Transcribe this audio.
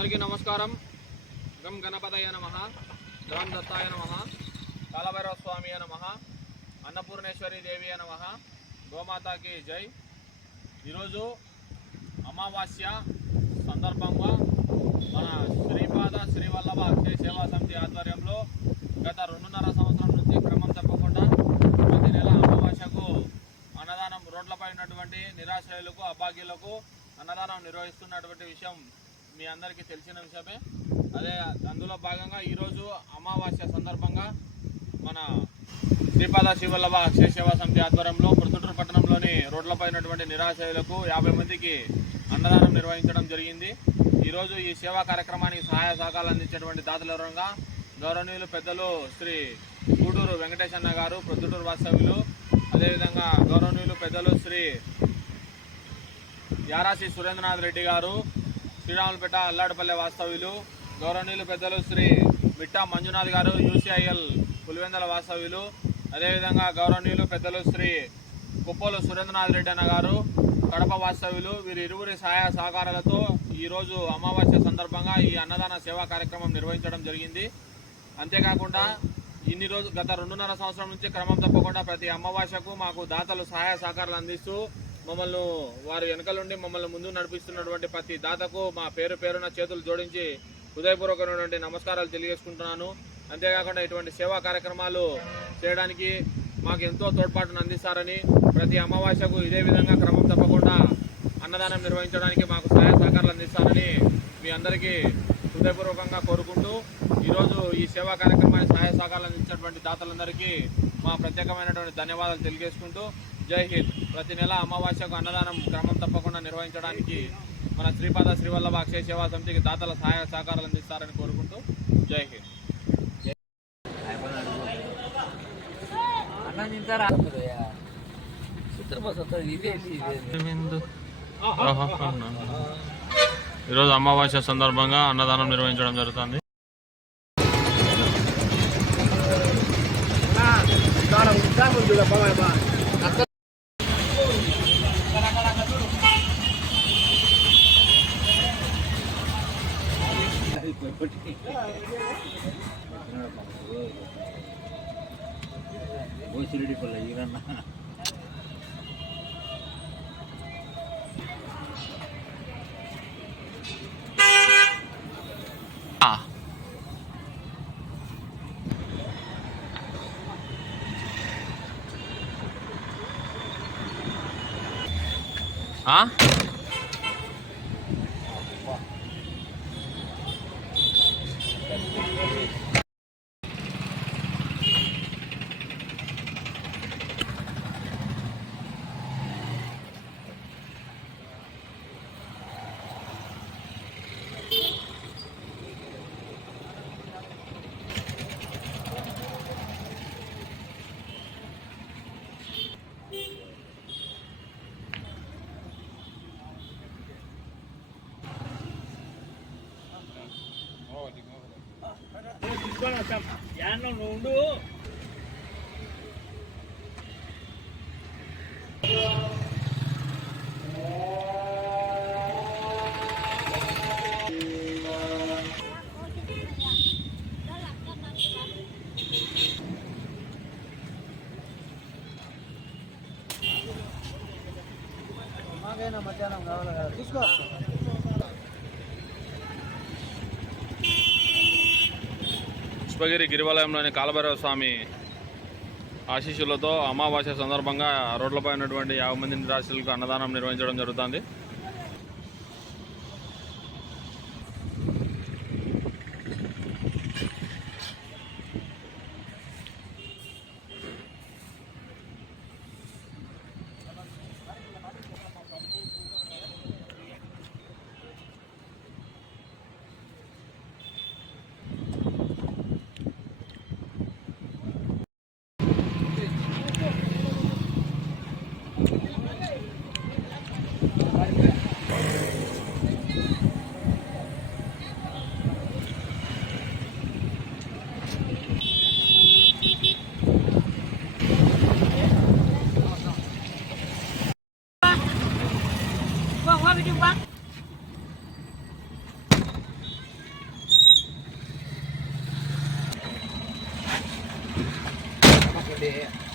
అందరికీ నమస్కారం. గం గణపతయ నమః, గ్రామ దత్తాయ నమః, కాలభైరవ స్వామి నమః, అన్నపూర్ణేశ్వరి దేవి నమః, గోమాతాకి జై. ఈరోజు అమావాస్య సందర్భంగా మన శ్రీపాద శ్రీవల్లభ అక్షయ సేవా సమితి ఆధ్వర్యంలో గత 2.5 సంవత్సరం నుంచి క్రమం తప్పకుండా ప్రతి నెల అమావాస్యకు అన్నదానం, రోడ్లపై ఉన్నటువంటి నిరాశ్రయులకు, అభాగ్యులకు అన్నదానం నిర్వహిస్తున్నటువంటి విషయం మీ అందరికీ తెలిసిన విషయమే. అందులో భాగంగా ఈరోజు అమావాస్య సందర్భంగా మన శ్రీపాద శ్రీవల్లభ అక్షయ సేవా సమితి ఆధ్వర్యంలో ప్రొద్దుటూరు పట్టణంలోని రోడ్లపై ఉన్నటువంటి నిరాశ్రయులకు 50 మందికి అన్నదానం నిర్వహించడం జరిగింది. ఈరోజు ఈ సేవా కార్యక్రమానికి సహాయ సహకారాలు అందించేటువంటి దాతల వివరంగా గౌరవనీయులు పెద్దలు శ్రీ గూడూరు వెంకటేశన్న గారు, ప్రొద్దుటూరు వాస్తవ్యులు, అదేవిధంగా గౌరవనీయులు పెద్దలు శ్రీ యారాసి సురేంద్రనాథ్ రెడ్డి గారు, శ్రీరాములపేట అల్లాడపల్లె వాస్తవ్యులు, గౌరవనీయులు పెద్దలు శ్రీ మిట్టా మంజునాథ్ గారు, యూసీఐఎల్ పులివెందల వాస్తవ్యులు, అదేవిధంగా గౌరవనీయులు పెద్దలు శ్రీ కుప్పోలు సురేంద్రనాథ్ రెడ్డి అన్న గారు, కడప వాస్తవ్యులు, వీరి ఇరువురి సహాయ సహకారాలతో ఈరోజు అమావాస్య సందర్భంగా ఈ అన్నదాన సేవా కార్యక్రమం నిర్వహించడం జరిగింది. అంతేకాకుండా గత 2.5 సంవత్సరం నుంచి క్రమం తప్పకుండా ప్రతి అమావాస్యకు మాకు దాతలు సహాయ సహకారాలు అందిస్తూ మమ్మల్ని వారి వెనకలుండి మమ్మల్ని ముందు నడిపిస్తున్నటువంటి ప్రతి దాతకు మా పేరున చేతులు జోడించి హృదయపూర్వకమైనటువంటి నమస్కారాలు తెలియజేసుకుంటున్నాను. అంతేకాకుండా ఇటువంటి సేవా కార్యక్రమాలు చేయడానికి మాకు ఎంతో తోడ్పాటును అందిస్తారని, ప్రతి అమావాస్యకు ఇదే విధంగా క్రమం తప్పకుండా అన్నదానం నిర్వహించడానికి మాకు సహాయ సహకారాలు అందిస్తారని మీ అందరికీ హృదయపూర్వకంగా కోరుకుంటూ ఈరోజు ఈ సేవా కార్యక్రమానికి సహాయ సహకారాలు అందించినటువంటి దాతలందరికీ మా ప్రత్యేకమైనటువంటి ధన్యవాదాలు తెలియజేసుకుంటూ జై హింద్. ప్రతి నెల అమావాస్యకు అన్నదానం క్రమం తప్పకుండా నిర్వహించడానికి మన శ్రీపాద శ్రీవల్లభ అక్షయ సేవా సమితికి దాతల సహాయ సహకారాలు అందిస్తారని కోరుకుంటూ జై హింద్. ఈరోజు అమావాస్య సందర్భంగా అన్నదానం నిర్వహించడం జరుగుతుంది. ఉండు మధ్యాహ్నం కావాలి కదా, తీసుకో. పుష్పగిరి గిరివలయంలోని కాలభైరవ స్వామి ఆశీస్సులతో అమావాస్య సందర్భంగా రోడ్లపై ఉన్నటువంటి 50 మంది నిరాశ్రయులకు అన్నదానం నిర్వహించడం జరుగుతుంది. రెడ్డి